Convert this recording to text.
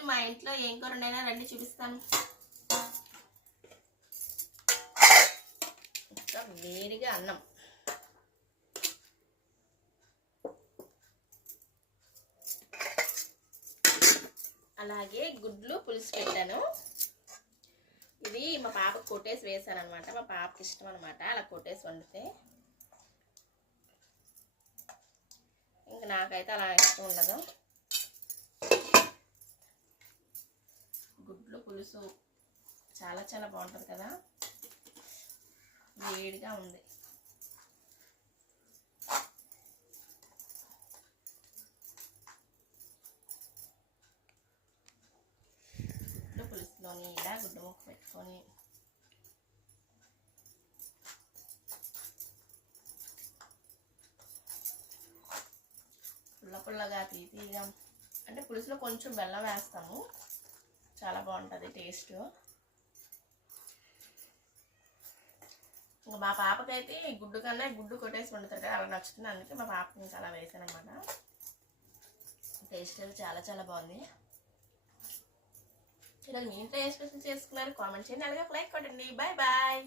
ఈరోజు మా ఇంట్లో ఏం కూర వండినా రండి చూపిస్తాను. ఇంకా వేడిగా అన్నం, అలాగే గుడ్లు పులుసు పెట్టాను. ఇది మా పాపకు కొట్టేసి వేసాను అనమాట. మా పాపకి ఇష్టం అనమాట అలా కొట్టేసి వండితే. ఇంకా నాకైతే అలా ఇష్టం ఉండదు. గుడ్లు పులుసు చాలా చాలా బాగుంటుంది కదా, వేడిగా ఉంది. గుడ్లు పులుసులోని ఇలా గుడ్డు ముక్క పెట్టుకొని పుల్ల పుల్లగా తీయగా, అంటే పులుసులో కొంచెం బెల్లం వేస్తాము, చాలా బాగుంటుంది టేస్ట్. ఇంకా మా పాపకైతే గుడ్డు కన్నా గుడ్డు కొట్టేసి వండుతారు కదా, అలా నచ్చుతుంది. అందుకే మా పాపకి ఇంకా అలా వేసాను అనమాట. టేస్ట్ అయితే చాలా చాలా బాగుంది. ఈరోజు మీ ఇంట్లో ఏ స్పెషల్ చేసుకున్నారు కామెంట్ చేయండి, అలాగే లైక్ కొట్టండి. Bye bye.